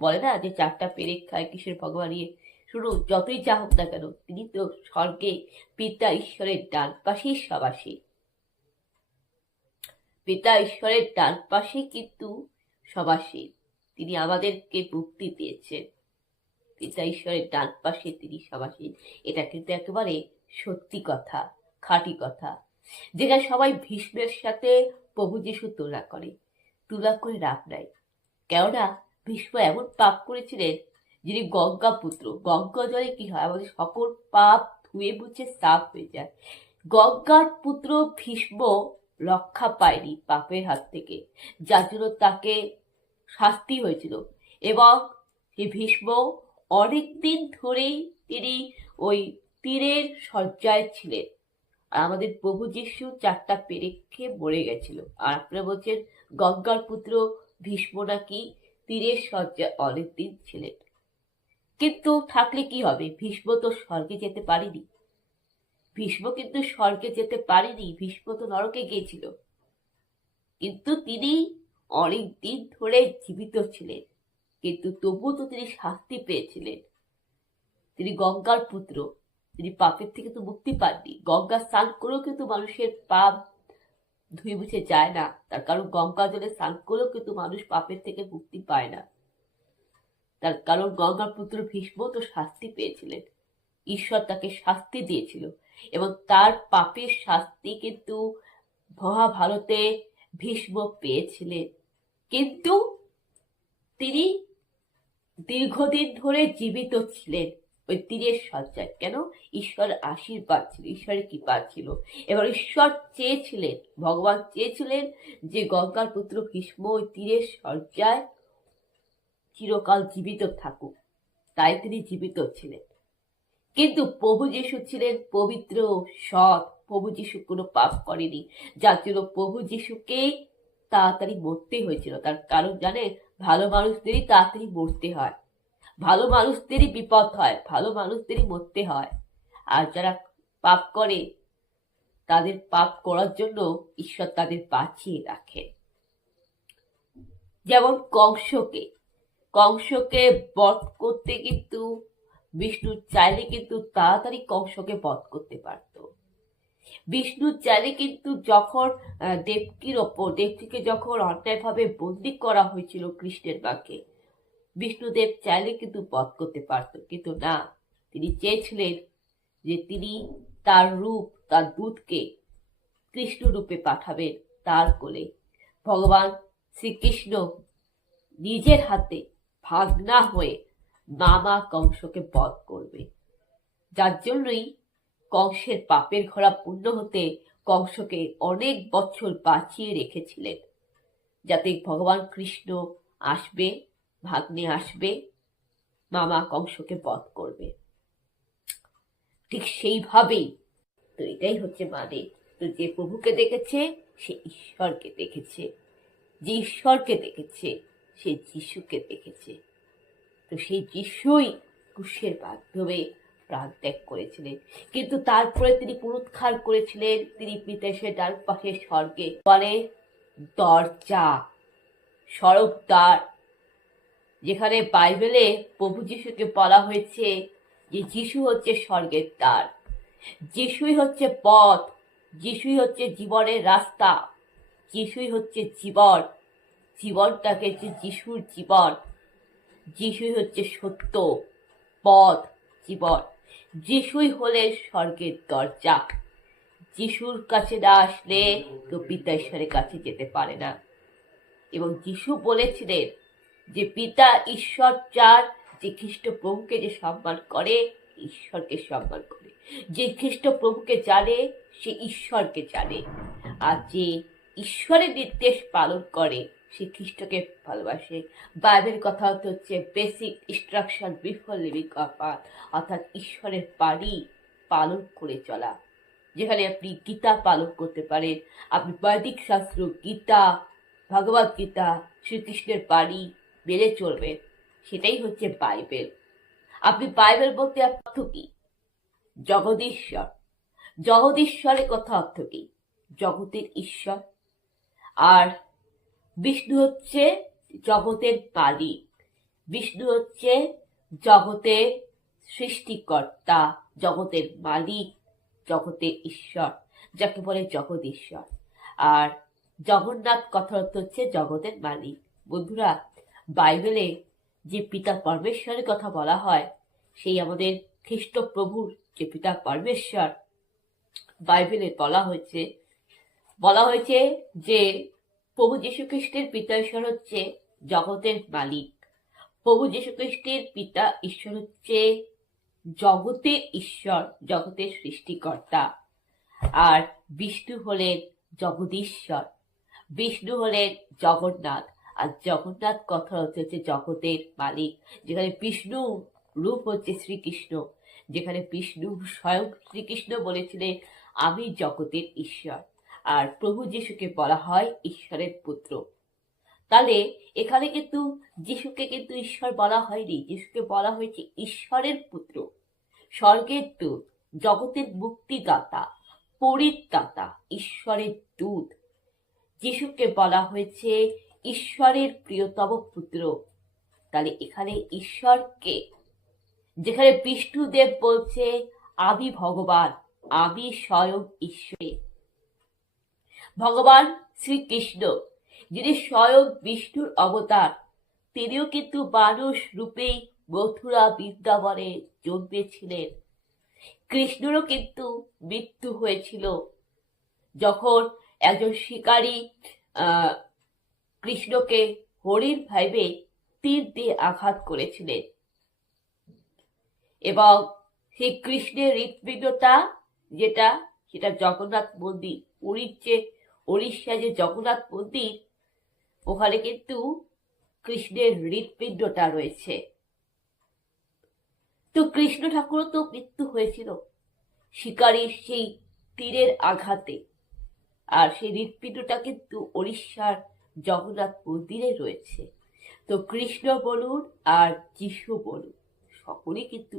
বলে না যে 4টা পেরেক খায় কিসের ভগবান ইয়ে, শুরু যতই যা হোক না কেন তিনি তো স্বর্গে পিতা ঈশ্বরের ডান পাশেই সবাসী। পিতা ঈশ্বরের ডান পাশে কিন্তু সবাসী, তিনি আমাদেরকে মুক্তি দিয়েছেন। পিতা ঈশ্বরের ডান পাশে তিনি সবাসী, এটা কিন্তু একেবারে সত্যি কথা, খাঁটি কথা, যেটা সবাই ভীষ্মের সাথে প্রভু যিশু তুলনা করে লাভ নাই। কেননা ভীষ্ম এমন পাপ করেছিলেন, যিনি গঙ্গা পুত্র। গঙ্গা জলে কি হয়, আমাদের সকল পাপ ধুয়ে মুছে সাফ হয়ে যায়। গঙ্গার পুত্র ভীষ্ম রক্ষা পায়নি পাপের হাত থেকে, যার জন্য তাকে শাস্তি হয়েছিল। এবং সেই ভীষ্ম অনেকদিন ধরেই তিনি ওই তীরের শয্যায় ছিলেন। আর আমাদের প্রভু যিশু 4টা পেরেক খেয়ে মরে গেছিল, আর আপনারা বলছেন গঙ্গার পুত্র ভীষ্ম নাকি তীরের শয্যায় অনেকদিন ছিলেন। কিন্তু থাকলে কি হবে, ভীষ্ম তো স্বর্গে যেতে পারেনি। ভীষ্ম কিন্তু স্বর্গে যেতে পারেনি, ভীষ্ম তো নরকে গিয়েছিল। কিন্তু তিনি অনেকদিন ধরে জীবিত ছিলেন, কিন্তু তবুও তো তিনি শাস্তি পেয়েছিলেন। তিনি গঙ্গার পুত্র, তিনি পাপের থেকে তো মুক্তি পাননি। গঙ্গা স্নান করেও কিন্তু মানুষের পাপ ধুয়ে মুছে যায় না, তার কারণ গঙ্গা জলে স্নান করেও কিন্তু মানুষ পাপের থেকে মুক্তি পায় না। তার কারণ গঙ্গার পুত্র ভীষ্ম তো শাস্তি পেয়েছিলেন, ঈশ্বর তাকে শাস্তি দিয়েছিল, এবং তার পাপের শাস্তি কিন্তু মহাভারতে ভীষ্ম পেয়েছিলেন। কিন্তু তিনি দীর্ঘদিন ধরে জীবিত ছিলেন ওই তীরের শয্যায়। কেন? ঈশ্বরের আশীর্বাদ ছিল, ঈশ্বরের কৃপা ছিল। এবার ঈশ্বর চেয়েছিলেন, ভগবান চেয়েছিলেন যে গঙ্গার পুত্র ভীষ্ম ওই তীরের শয্যায় চিরকাল জীবিত থাকুক, তাই তিনি জীবিত ছিলেন। কিন্তু প্রভু যিশু ছিলেন পবিত্র, সৎ। প্রভু যিশু কোনো পাপ করেনি, যার জন্য প্রভু যিশুকে তাড়াতাড়ি মরতে হয়েছিল। তার কারণ জানে, ভালো মানুষদেরই তাড়াতাড়ি মরতে হয়, ভালো মানুষদেরই বিপদ হয়, ভালো মানুষদেরই মরতে হয়। আর যারা পাপ করে, তাদের পাপ করার জন্য ঈশ্বর তাদের বাঁচিয়ে রাখেন। যেমন কংসকে বধ করতে কিন্তু বিষ্ণু চাইলে কিন্তু তাড়াতাড়ি কংসকে বধ করতে পারত। বিষ্ণু চাইলে কিন্তু যখন দেবকীকে যখন অন্যায়ভাবে বন্দী করা হয়েছিল কৃষ্ণের বাঁকে, বিষ্ণুদেব চাইলে কিন্তু বধ করতে পারত, কিন্তু না, তিনি চেয়েছিলেন যে তিনি তার রূপ, তার দূতকে কৃষ্ণ রূপে পাঠাবেন তার কোলে। ভগবান শ্রীকৃষ্ণ নিজের হাতে ভাগনা হয়ে মামা কংসকে বধ করবে, যার জন্যই কংসের পাপের ঘোড়া পূর্ণ হতে কংসকে অনেক বছর বাঁচিয়ে রেখেছিলেন, যাতে ভগবান কৃষ্ণ আসবে, ভাগ্নে আসবে, মামা কংসকে বধ করবে। ঠিক সেইভাবেই তো এটাই হচ্ছে মানে, তো যে প্রভুকে দেখেছে সে ঈশ্বরকে দেখেছে, যে ঈশ্বরকে দেখেছে সে যিশুকে দেখেছে। তো সেই যিশুই ক্রুশের মাধ্যমে প্রাণ ত্যাগ করেছিলেন, কিন্তু তারপরে তিনি পুনরুত্থান করেছিলেন। তিনি পিতার ডান পাশে স্বর্গে, মানে দরজা, সড়ক দ্বার, যেখানে বাইবেলে প্রভু যিশুকে বলা হয়েছে যে যিশু হচ্ছে স্বর্গের দ্বার, যিশুই হচ্ছে পথ, যিশুই হচ্ছে জীবনের রাস্তা, যিশুই হচ্ছে জীবন। জীবনটাকে যে যিশুর জীবন, যিশুই হচ্ছে সত্য, পথ, জীবন। যিশুই হলেন স্বর্গের দরজা। যিশুর কাছে না আসলে তো পিতা ঈশ্বরের কাছে যেতে পারে না। এবং যিশু বলেছিলেন যে পিতা ঈশ্বর চান যে খ্রিস্ট প্রভুকে যে সম্মান করে, ঈশ্বরকে সম্মান করে। যে খ্রিস্ট প্রভুকে জানে সে ঈশ্বরকে জানে, আর যে ঈশ্বরের নির্দেশ পালন করে সে খ্রিস্টকে ভালোবাসে। বাইবেল কথা হচ্ছে basic instruction before living god path, অর্থাৎ ঈশ্বরের বাণী পালন করে চলা। যেখানে আপনি গীতা পালন করতে পারেন, আপনি বৈদিক শাস্ত্র, গীতা, ভগবত গীতা, শ্রীকৃষ্ণের বাণী মেনে চলবেন, সেটাই হচ্ছে বাইবেল। আপনি বাইবেল বলতে অর্থ কি? জগদীশ্বর। জগদীশ্বরের কথা অর্থ কি? জগতের ঈশ্বর। আর বিষ্ণু হচ্ছে জগতের মালিক। বিষ্ণু হচ্ছে জগতের সৃষ্টিকর্তা, জগতের মালিক, জগতের ঈশ্বর, যাকে বলে জগৎ ঈশ্বর। আর জগন্নাথ কথার অর্থ হচ্ছে জগতের মালিক। বন্ধুরা, বাইবেলে যে পিতা পরমেশ্বরের কথা বলা হয়, সেই আমাদের খ্রিস্টপ্রভুর যে পিতা পরমেশ্বর, বাইবেলে বলা হয়েছে যে প্রভু যীশু খ্রিস্টের পিতা ঈশ্বর হচ্ছে জগতের মালিক। প্রভু যীশু খ্রিস্টের পিতা ঈশ্বর হচ্ছে জগতের ঈশ্বর, জগতের সৃষ্টিকর্তা। আর বিষ্ণু হলেন জগদীশ্বর, বিষ্ণু হলেন জগন্নাথ। আর জগন্নাথ কথা হচ্ছে জগতের মালিক, যেখানে বিষ্ণু রূপ হচ্ছে শ্রীকৃষ্ণ, যেখানে বিষ্ণু স্বয়ং শ্রীকৃষ্ণ বলেছিলেন আমি জগতের ঈশ্বর। আর প্রভু যিশুকে বলা হয় ঈশ্বরের পুত্র। তাহলে এখানে কিন্তু যিশুকে কিন্তু ঈশ্বর বলা হয়নি, যিশুকে বলা হয়েছে ঈশ্বরের পুত্র, স্বর্গের দূত, জগতের মুক্তিদাতা, পরিত্রাতা, ঈশ্বরের দূত। যিশুকে বলা হয়েছে ঈশ্বরের প্রিয়তম পুত্র। তাহলে এখানে ঈশ্বরকে, যেখানে বিষ্ণুদেব বলছে আমি ভগবান, আমি স্বয়ং ঈশ্বর, ভগবান শ্রীকৃষ্ণ যিনি স্বয়ং বিষ্ণুর অবতার, তিনিও কিন্তু মানুষ রূপেই মথুরা বৃন্দাবনে জন্মেছিলেন। কৃষ্ণেরও কিন্তু মৃত্যু হয়েছিল যখন একজন শিকারী কৃষ্ণকে হরিণ ভাইবে তীর দিয়ে আঘাত করেছিলেন, এবং সেই কৃষ্ণের হৃৎপিণ্ডটা সেটা জগন্নাথ মন্দির, উড়িষ্যা যে জগন্নাথ মন্দির, ওখানে কিন্তু কৃষ্ণের হৃৎপিণ্ডটা রয়েছে। তো কৃষ্ণ ঠাকুরও তো মৃত্যু হয়েছিল শিকারীর সেই তীরের আঘাতে, আর সেই হৃৎপিণ্ডটা কিন্তু উড়িষ্যার জগন্নাথ মন্দিরে রয়েছে। তো কৃষ্ণ বলুন আর যিশু বলুন, সকলেই কিন্তু